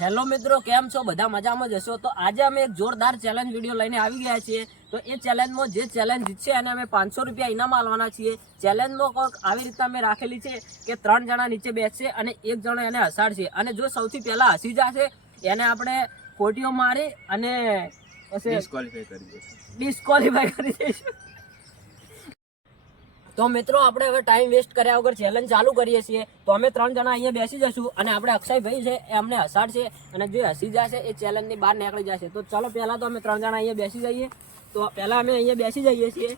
Hello મિત્રો, કેમ છો? બધા મજામાં જશો? તો આજે અમે એક જોરદાર ચેલેન્જ વિડીયો લઈને આવી ગયા છીએ. તો એ ચેલેન્જમાં જે ચેલેન્જ જીતશે એને અમે 500 રૂપિયા ઇનામ આલવાના છીએ. ચેલેન્જમાં કોઈક આવી રીતના અમે રાખેલી છે કે 3 જણા નીચે બેસશે અને 1 જણો એને હસાડશે, અને જો સૌથી પહેલા હસી જશે એને આપણે કોટીઓ મારી અને ડિસ્ક્વોલિફાઈ કરી દઈશું. તો મિત્રો, આપણે હવે ટાઈમ વેસ્ટ કર્યા વગર ચેલેન્જ ચાલુ કરીએ છીએ. તો અમે 3 જણા અહીંયા બેસી જશું અને આપણે અક્ષયભાઈ છે એમને હસાડશે, અને જો હસી જશે એ ચેલેન્જની બહાર નીકળી જશે. તો ચલો પહેલા તો અમે 3 જણા અહીંયા બેસી જઈએ. તો પહેલા અમે અહીંયા બેસી જઈએ છીએ,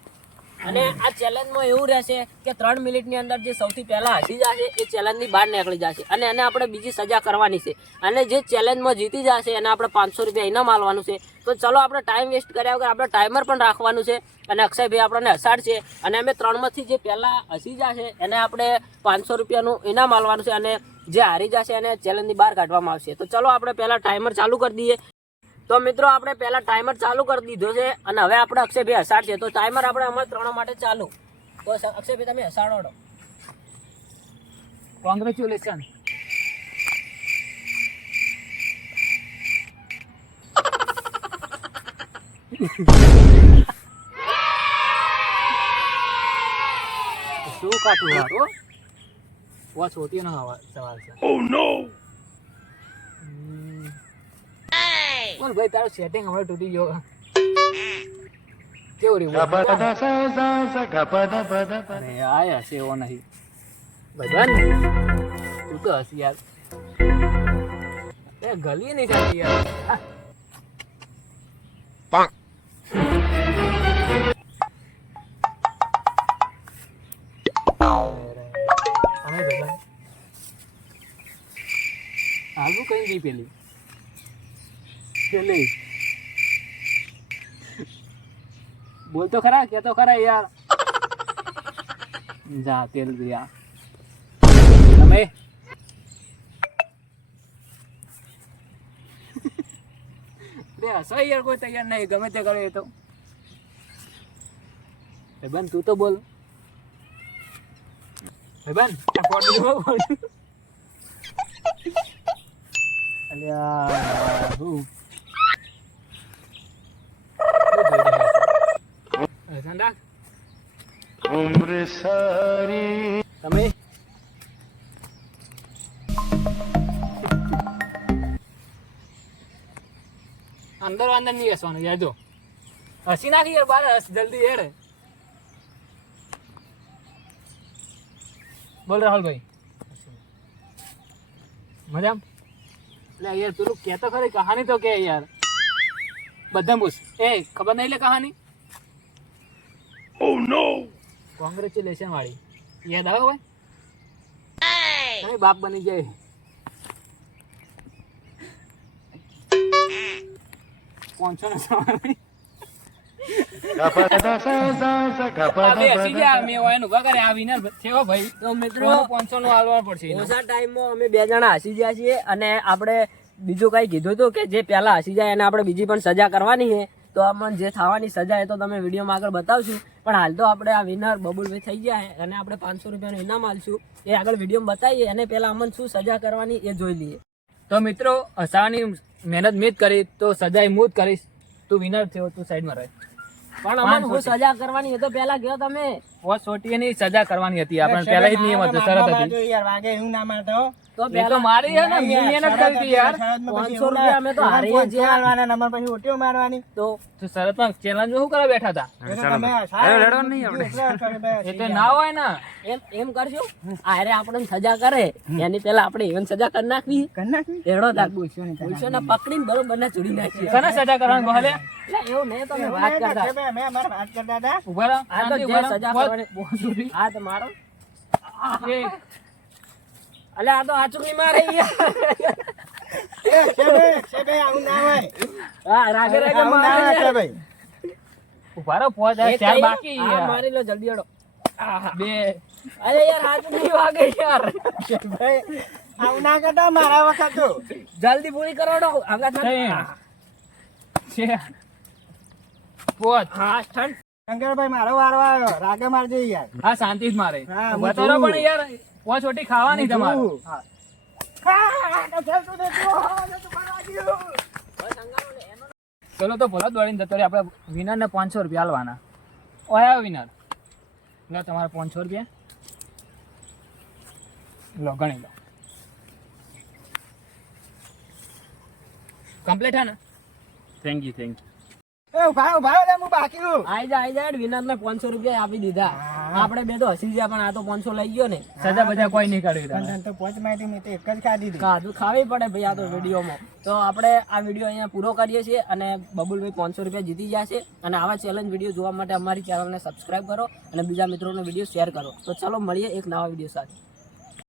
અને આ ચેલેન્જમાં એવું રહેશે કે 3 મિનિટની અંદર જે સૌથી પહેલા હસી જશે એ ચેલેન્જની બહાર નીકળી જશે, અને એને આપણે બીજી સજા કરવાની છે. અને જે ચેલેન્જમાં જીતી જશે એને આપણે 500 રૂપિયા ઇનામ આલવાનું છે. તો ચલો, આપણે ટાઈમ વેસ્ટ કર્યા વગર આપણે ટાઈમર પણ રાખવાનું છે, અને અક્ષયભાઈ આપણને હસાડશે, અને અમે 3માંથી જે પહેલા હસી જશે એને આપણે 500 રૂપિયાનું ઇનામ આલવાનું છે, અને જે હારી જશે એને ચેલેન્જની બહાર કાઢવામાં આવશે. તો ચલો, આપણે પહેલા ટાઈમર ચાલુ કરી દઈએ. તો મિત્રો, આપણે પહેલા ટાઈમર ચાલુ કરી દીધો છે, અને હવે આપણે અક્ષયભાઈ હસાડશે. તો ટાઈમર આપણે અમારા 3 માટે ચાલુ. તો અક્ષયભાઈ, તમે હસાડો. કોંગ્રેચ્યુલેશન. શું કાટું વાળો વા છોટી નો સવાલ છે. ઓ નો. બોલ ભાઈ, તારું સેટિંગ હવે તૂટી ગયો. કેવું રહ્યું? અરે આયા છે એવો નહીં ભગવાન, તું તો હસી યાર. એ ગલી નહીં ખાતી યાર. હાલું કઈ ગઈ પેલી પેલી બોલ તો ખરા, કે તો ખરા યાર. જા તેલ દિયા તમે હસો યાર. કોઈ તૈયાર નહીં, ગમે તે કરે તો. ભાઈબંધ, તું તો બોલ. ભાઈબંધ, આ કોડી બોલ. અલ્યા હું સંડા ઉમ્ર સારી તમે અંદર અંદર નહીં હસવાનું યાર. જો હસી નાખી યાર, બાર હસ જલ્દી હેડ. બોલ રાહુલભાઈ, મજામ? એટલે યાર પેલું કહેતો ખરી કહાની તો કે યાર. બધા પૂછ. એ ખબર નહીં લે કહાની. Oh no. કોંગ્રેચ્યુલેશન વાળી યાદ આવે ભાઈ? તમે બાપ બની જાય. પહોંચો ને સવારે અને આપણે બીજું કઈ કીધું હતું કે જે પેલા હસી જાય એને આપણે બીજી પણ સજા કરવાની છે. તો અમને જે થવાની સજા એ તો તમે વિડીયોમાં આગળ બતાવશું, પણ હાલ તો આપણે આ વિનર બબુલભાઈ થઈ ગયા છે, અને આપણે 500 રૂપિયાનું ઇનામ આલશું. એ આગળ વિડીયોમાં બતાવીએ, અને પહેલા અમને શું સજા કરવાની એ જોઈ લઈએ. તો મિત્રો, હસાવાની મહેનત મેં જ કરી, તો સજા હું જ કરીશ. તું વિનર થયો, તું સાઈડમાં રહે. પણ અમને હું સજા કરવાની હતો પહેલા ગયો તમે. સોટીની સજા કરવાની હતી આપણે પહેલા જ નિયમ હતો, શરત હતી યાર. વાગે હું ના મારતો તો પેલો મારી હે ને મહેનત કરી હતી યાર. 500 રૂપિયા અમે તો હારીએ જે હારવાના નંબર પછી ઓટીઓ મારવાની. તો શરતમાં ચેલેન્જ શું કરવા બેઠા હતા? તમે લડો નહીં આપણે. એ તો ના હોય ને. એમ કરશું, આરે આપણને સજા કરે એની પહેલા આપણે એવન સજા કરી નાખવી. એડો તાક બોલશો ને પકડીને બરોબર ને ચૂડી નાખી. કને સજા કરવાની કહલે? એટલે એવું નહીં, તમે વાત કરતા. મે અમાર વાત કરતા હતા. ઉભા રહો. આ તો જે સજા કરવાની. આ તો મારો. અલે આ તો આચુકી મારે યાર. એ છેબે આવું ના હોય. હા, રાગે રાગે મારે છે ભાઈ. ઉભા રહો, પહોંચ ચાર બાકી. આ મારી લો જલ્દી અડો. બે. અરે યાર, હાથ નહીં વાગે યાર. ભાઈ આવું ના કરતા મારા વખત તો. જલ્દી પૂરી કરો. આગા છે પોત. હા, ઠંડ. શંકરભાઈ, મારો વારો આવ્યો. રાગે મારજો યાર. હા, શાંતિ જ મારે. બતાવો પણ યાર, પોચ ઓટી ખાવાની તમારે. હા. ચલો તો ભલો દોડીને જતો રહે. આપણે વિનરને 500 રૂપિયા આલવાના. ઓયા વિનર લો તમારા 500 રૂપિયા લો, ગણી લો. કમ્પ્લીટ હે ને? થેન્ક યુ આઈ જા વિનરને 500 રૂપિયા આપી દીધા. આપણે બે તો હસી ગયા, પણ આ તો 500 લઈ ગયો ને. સજા બજા કોઈ નહીં કાઢ્યું તમે. કાજુ ખાવી પડે ભાઈ આ તો વિડીયોમાં. તો આપણે આ વિડીયો અહીંયા પૂરો કરીએ છીએ અને બબુલભાઈ 500 રૂપિયા જીતી ગયા છે. અને આવા ચેલેન્જ વિડીયો જોવા માટે અમારી ચેનલને સબસ્ક્રાઇબ કરો અને બીજા મિત્રોને વિડીયો શેર કરો. તો ચાલો મળીએ એક નવા વિડીયો સાથે.